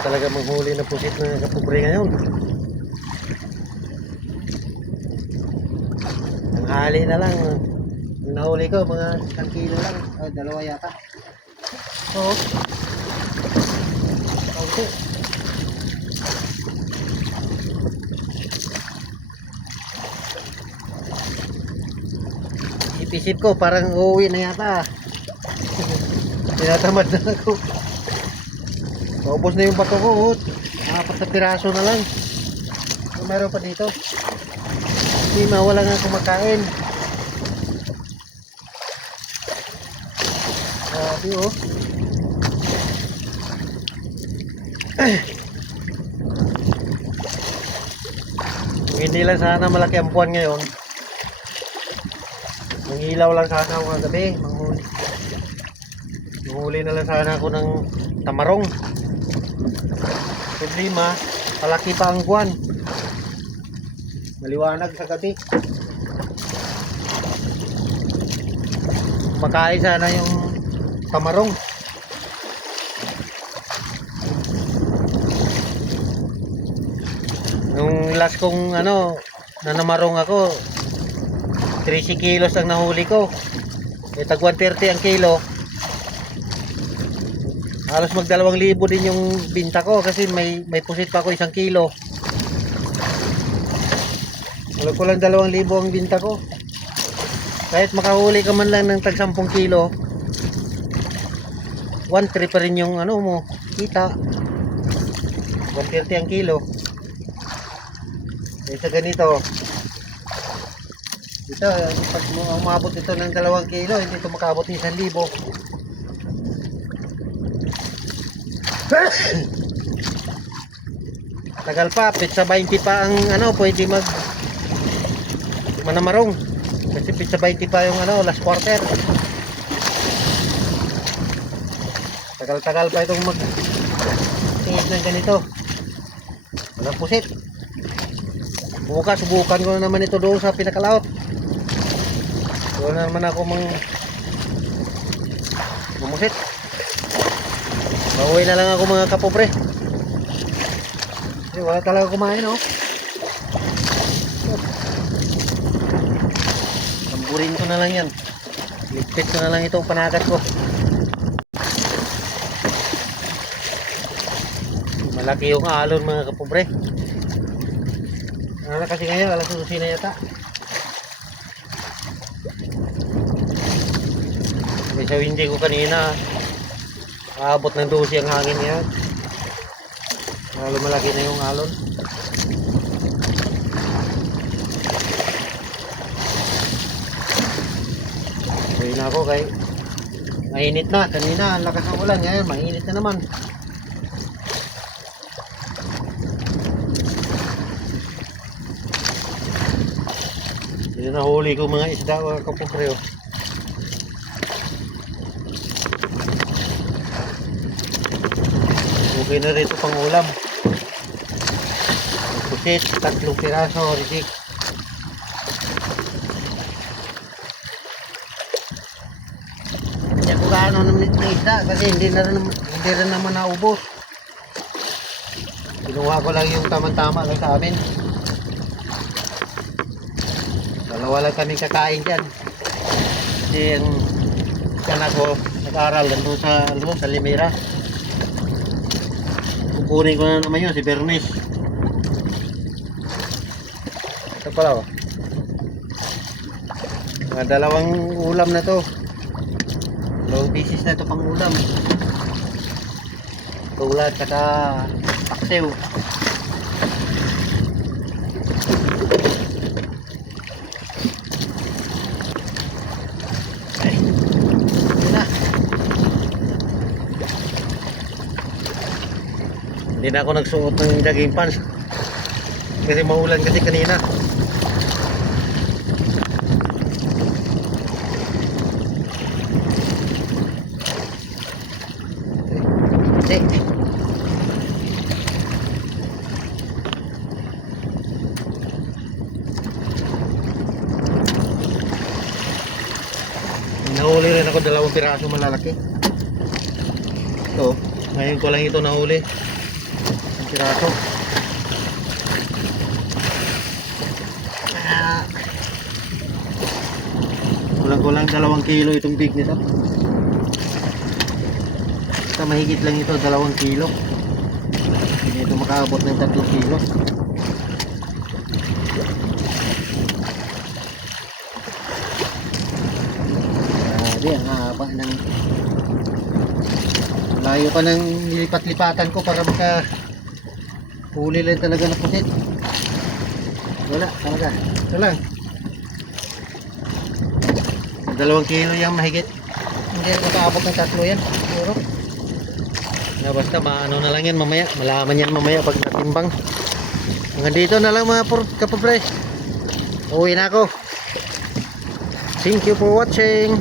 talaga maghuli ng pusit na kapobre ngayon. Ang hali na lang. Ang nahuli ko, mga 1 kilo lang. O, 2 yata. Oo. Okay. Ipisip ko, parang uuwi na yata. Tinatamad na ako. Paubos na yung bato ko. 4 na piraso na lang. So, meron pa dito. Hindi mawala nga kumakain. Grabe oh. Kung hindi lang sana malaki ang buwan ngayon, mangilaw lang sana ako kagabi. Manghuli na lang sana ako ng tamarong. Problema, palaki pa ang buwan. Maliwanag sa gabi. Makain sana yung tamarong. Nung last kong nanamarong ako, 30 kilos ang nahuli ko. Tag 130 ang kilo. Halos mag 2,000 din yung binta ko kasi may pusit pa ako 1 kilo. Wala ko lang 2,000 ang binta ko. Kahit makahuli ka man lang ng tag 10 kilo, 1,300 pa rin yung mo, kita. 130 ang kilo. Sa ganito, ito, pag umabot ito ng 2 kilo, hindi ito makabot ng 1,000. Tagal pa, pizza 20 pa ang pwede manamarong. Kasi pizza 20 pa yung last quarter. Tagal-tagal pa itong tingis ng ganito. Walang pusit. Bukas, subukan ko na naman ito doon sa pinakalaot. Doon na naman ako mamusit. Mauwi na lang ako mga kapobre. Kasi wala talaga kumain Tamburin ko na lang yan. Ligpit ko na lang itong panagat ko. Malaki yung alon mga kapobre. Kasi ngayon alas 12 na yata. May sa windy ko kanina, aabot ng 12 ang hangin niya. Lalo malaki na yung alon. Kaya na ako kay mainit na. Kanina ang lakas ng ulan, ngayon mainit na naman. Yan nahuli ko mga isda mga kapobre. Okay na rito pang ulam. Pusit, 3 piraso, rizik. Hindi ko gaano ng isda kasi hindi rin naman naubos. Kinuha ko lang yung tamang-tama lang sa amin. Dalawa lang kami kakain dyan. Kasi yung anak ko nag-aral nandun sa Limera. Kukunin ko na naman yun, si Bernes. Ito pala mga 2 ulam na to. 2 pieces na to pang ulam. Tulad saka paksiw. Hindi na ako nagsuot ng jogging pants kasi maulan kasi kanina. Nahuli rin ako 2 piraso malalaki. Ito, ngayon ko lang ito nahuli. piraso. Kulang-kulang 2 kilo itong big nito. Basta mahigit lang ito 2 kilo. Hindi ito makaabot ng 3 kilo. Grabe, ang haba ng layo pa ng nilipat-lipatan ko para maka huli lang talaga na pusit. Wala talaga. Ito lang. 2 kilo yung mahigit. Hindi makaabot ng 3 yan. Siguro. Na basta maano na lang yan mamaya. Malaman yan mamaya pag natimbang. Hanggang dito na lang mga kapobre. Uwi na ako. Thank you for watching.